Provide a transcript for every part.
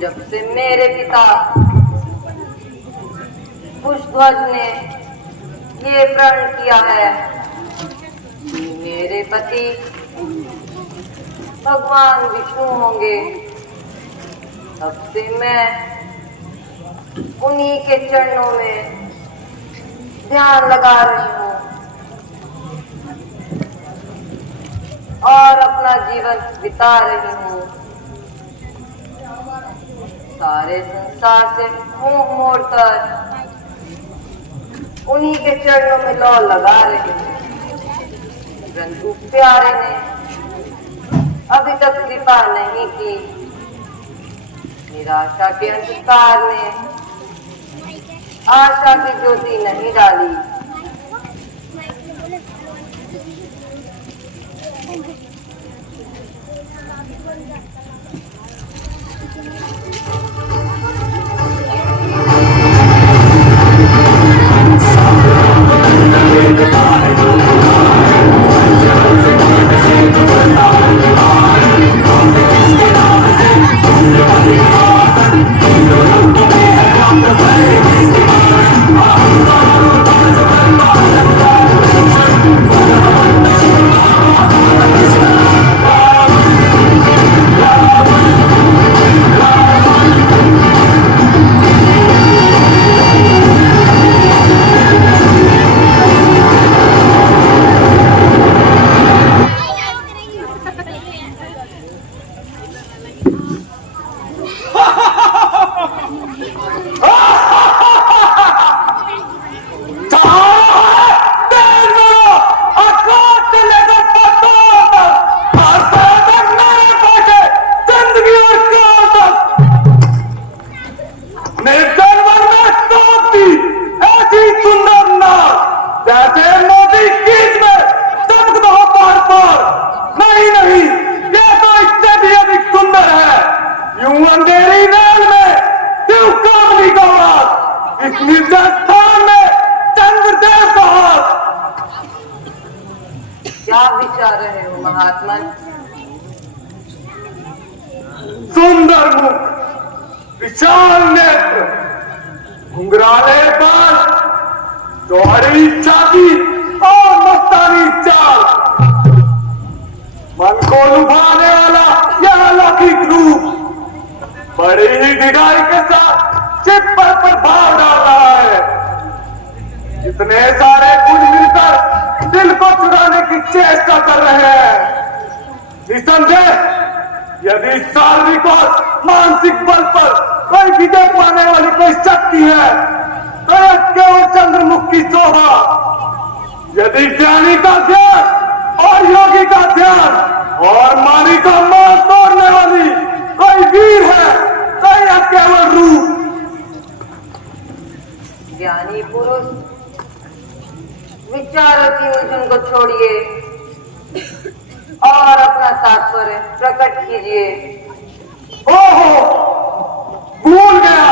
जब से मेरे पिता पुष्पध्वज ने ये प्रण किया है कि मेरे पति भगवान विष्णु होंगे, तब से मैं उन्हीं के चरणों में ध्यान लगा रही हूँ और अपना जीवन बिता रही हूँ। सारे संसार से मुंह मोड़कर उन्हीं के चरणों में लौ लगा रही हूँ। परंतु प्यारे ने अभी तक कृपा नहीं की। निराशा के अंधकार ने आशा की ज्योति नहीं डाली। क्या विचार रहे हो महात्मा? सुंदर मुख, विशाल नेत्र, घुंघराले बाल, चौड़ी छाती और मस्तानी चाल, मन को लुभाने वाला यह अलौकिक रूप बड़ी ही निगाही के साथ चित्त पर प्रभाव डाल रहा है। इतने सारे गुण मिलकर दिल को चुराने की चेष्टा कर रहे हैं। निसंदेह यदि शारीरिक और मानसिक बल पर कोई विजय पाने वाली कोई शक्ति है तो यह केवल चंद्रमुख की शोभा। यदि ज्ञानी का ध्यान और योगी का ध्यान और मानी का मान तोड़ने वाली कोई वीर है तो यह केवल रूप। ज्ञानी पुरुष विचारों की उलझन को छोड़िए और अपना तात्पर्य प्रकट कीजिए। ओहो, भूल गया,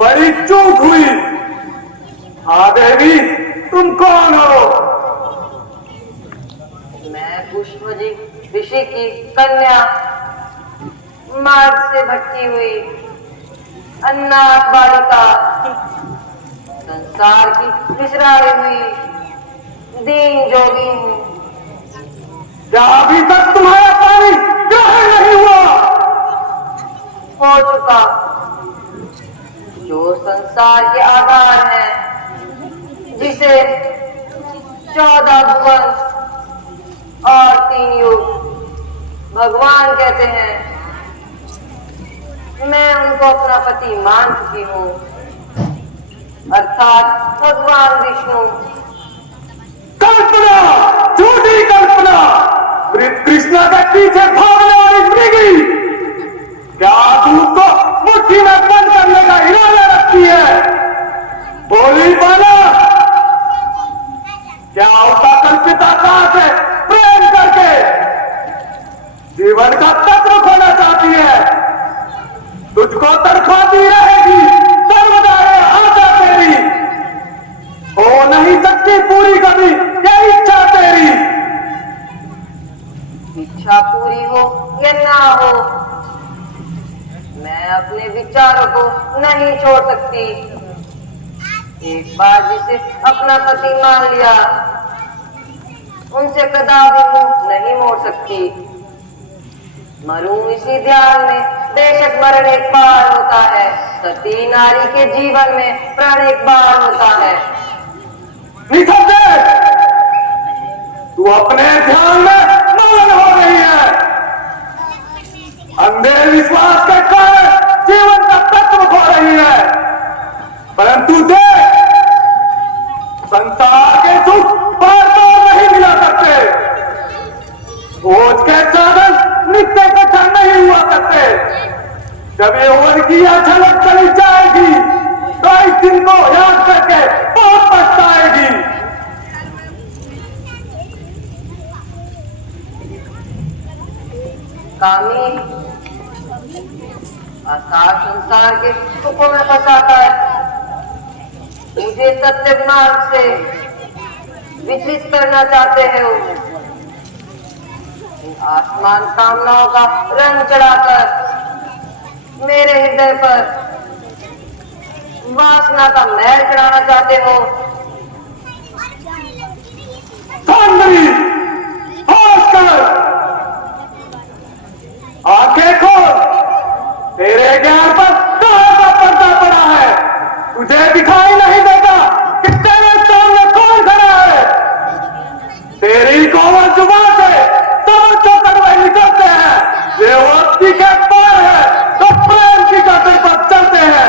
बड़ी चूक हुई। हाँ देवी, तुम कौन हो? मैं पुष्पजी ऋषि की कन्या, मार्ग से भटकी हुई अनाथ बालिका, संसार की बिसराई हुई दीन जोगी हूँ। क्या अभी तक तुम्हारा पानी ग्रहण नहीं हुआ? हो चुका। जो संसार के आधार है, जिसे 14 भुवन और 3 युग भगवान कहते हैं, मैं उनको अपना पति मान चुकी हूँ, अर्थात भगवान विष्णु। कल्पना, झूठी कल्पना, कृष्णा के पीछे भागने वाली मृगी, क्या दूध को मुट्ठी में बंद करने का इरादा रखती है? बोली बाला, क्या उसका कल्पित आकाश है प्रेम करके जीवन का तत्व खोना चाहती है? तुझको तड़पाती रहेगी सर्वदा ये आशा तेरी, हो नहीं सकती पूरी कभी ये इच्छा तेरी। इच्छा पूरी हो या ना हो, मैं अपने विचारों को नहीं छोड़ सकती। एक बार जिसे अपना पति मान लिया, उनसे कदापि मुंह नहीं मोड़ सकती। मरूं इसी ध्यान में, बेशक मरण एक बार होता है, सती नारी के जीवन में प्राण एक बार होता है। निसंदेह तू अपने ध्यान में मगन हो रही है। अंधे विश्वास के कारण जीवन का तत्व खो रही है। परंतु देख, संसार के सुख बार बार नहीं मिला करते, खोज के साधन नित्य कठिन नहीं हुआ करते। जब ये उनकी झलक चली जाएगी तो इस दिन को याद करके बहुत पछताएगी। कामी आसार संसार के सुखों में फंसाकर मुझे सत्य मार्ग से विचलित करना चाहते हो। आसमान कामनाओं का रंग चढ़ाकर मेरे हृदय पर वासना का महल चढ़ाना चाहते हो। सुंदरी, होश कर, आंखें खोल, तेरे ज्ञान पर कहां का पर्दा पड़ा है। तुझे दिखाई नहीं देता कि तेरे सामने कौन खड़ा है। तेरी कोमल जुबान से समझ जो कड़वे निकलते हैं, वे वक्ति के पार है तो प्रेम की कतर पर चलते हैं।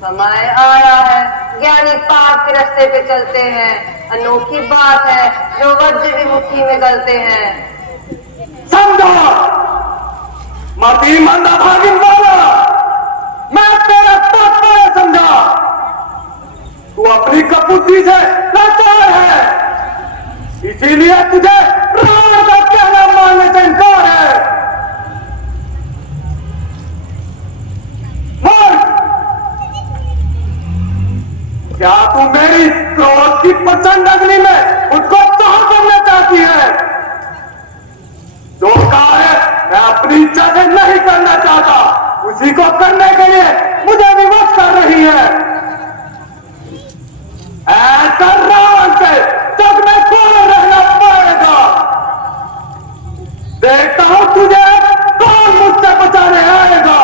समय आया है, ज्ञानी पाप के रास्ते पे चलते हैं। अनोखी बात है जो वज्र भी मुट्ठी में गलते हैं। समझो मती मंदा भागिन वाला, मैं तेरा तात्पर्य समझा। तू अपनी कपूती से लाचार है, इसीलिए तुझे रावण का कहना मानने से इनकार है। मूर्ख, क्या तू मेरी क्रोध की प्रचंड अग्नि में उसको दहन करना चाहती है? जो कार्य मैं अपनी इच्छा से नहीं करना चाहता, उसी को करने के लिए मुझे विवश कर रही है। ऐसा रावण से जग में कौन रहना पाएगा? देखता हूं तुझे कौन मुझसे बचाने आएगा।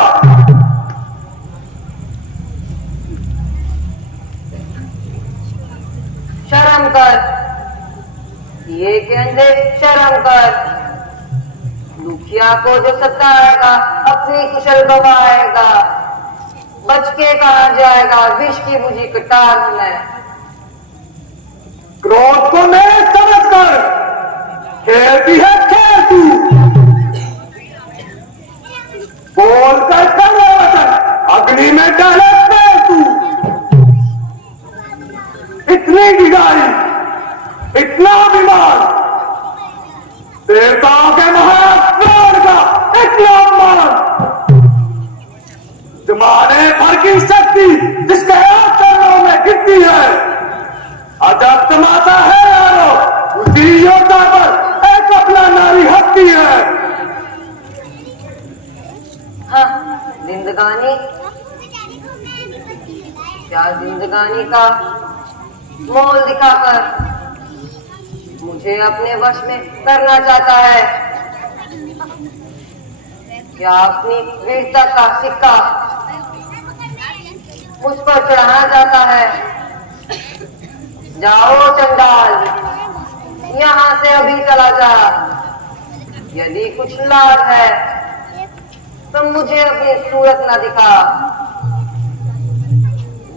शर्म कर, ये के अंधे शर्म कर। दुखिया को जो सताएगा अपनी कुशल गवाएगा, बच के कहा जाएगा विष की बुझी कटार में। क्रोध को मेरे समझ कर खेलती है खेल तू, बोल कर कर वचन अग्नि में डाले फेर तू। इतनी गिगारी, इतना अभिमान, देवताओं के महाप्राण का इतना अपमान। जमाने भर की शक्ति जिसके हाथ चरणों में गिरती है, अजब तमाशा है यारो, उसी योद्धा पर एक अपना नारी हंसती है। हाँ, जिंदगानी क्या जिंदगानी का मोल दिखाकर मुझे अपने वश में करना चाहता है। क्या अपनी वीरता का सिक्का मुझ पर चढ़ाना चाहता है? जाओ चंडाल, यहाँ से अभी चला जा। यदि कुछ लाज है तो मुझे अपनी सूरत न दिखा।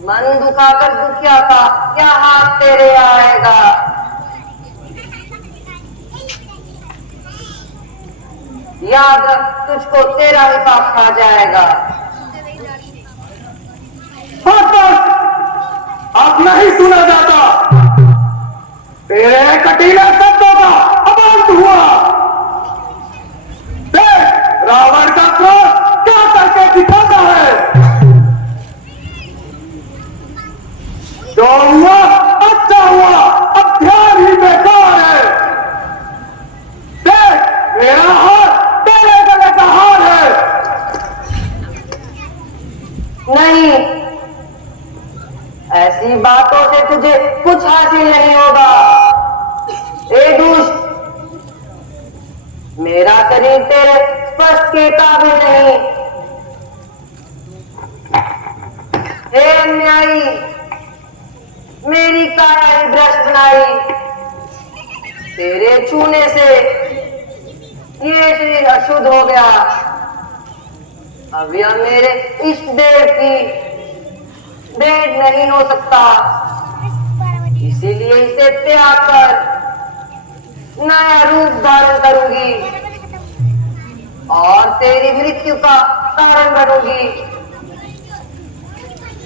मन दुखाकर दुखिया का क्या हाथ तेरे आएगा? याद रख, तुझको तेरा ही पाप खा जाएगा। बस अब नहीं सुना जाता, तेरे कटीले शब्दों का अमंत हुआ। देख रावण मेरा हार तेरे गले का हार है। नहीं, ऐसी बातों से तुझे कुछ हासिल नहीं होगा। ए दुष्ट, मेरा शरीर तेरे स्पर्श के काबिल नहीं। हे अन्यायी, मेरी काया ही भ्रष्ट बनाई। तेरे छूने से ये शरीर अशुद्ध हो गया। अब यह मेरे इष्ट देव की भेंट नहीं हो सकता, इसीलिए इसे त्याग कर नया रूप धारण करूंगी और तेरी मृत्यु का कारण बनूंगी।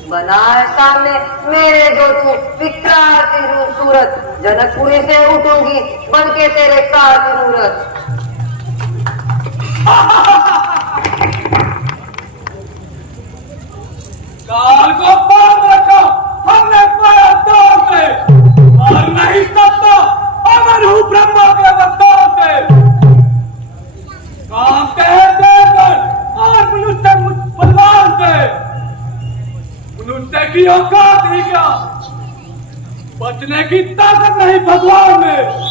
बना है सामने मेरे जो तू विकराल सी सूरत, जनकपुरी से उठूंगी बनके तेरे काल की मूरत। काल को बांध रखा हमने पाया दौड़ से, और नहीं सकता अमर हूँ ब्रह्मा के वरदान से। कामते हैं देवगण और मनुष्य मुझ बलवान से, मनुष्य की औकात ही क्या, बचने की ताकत नहीं भगवान में।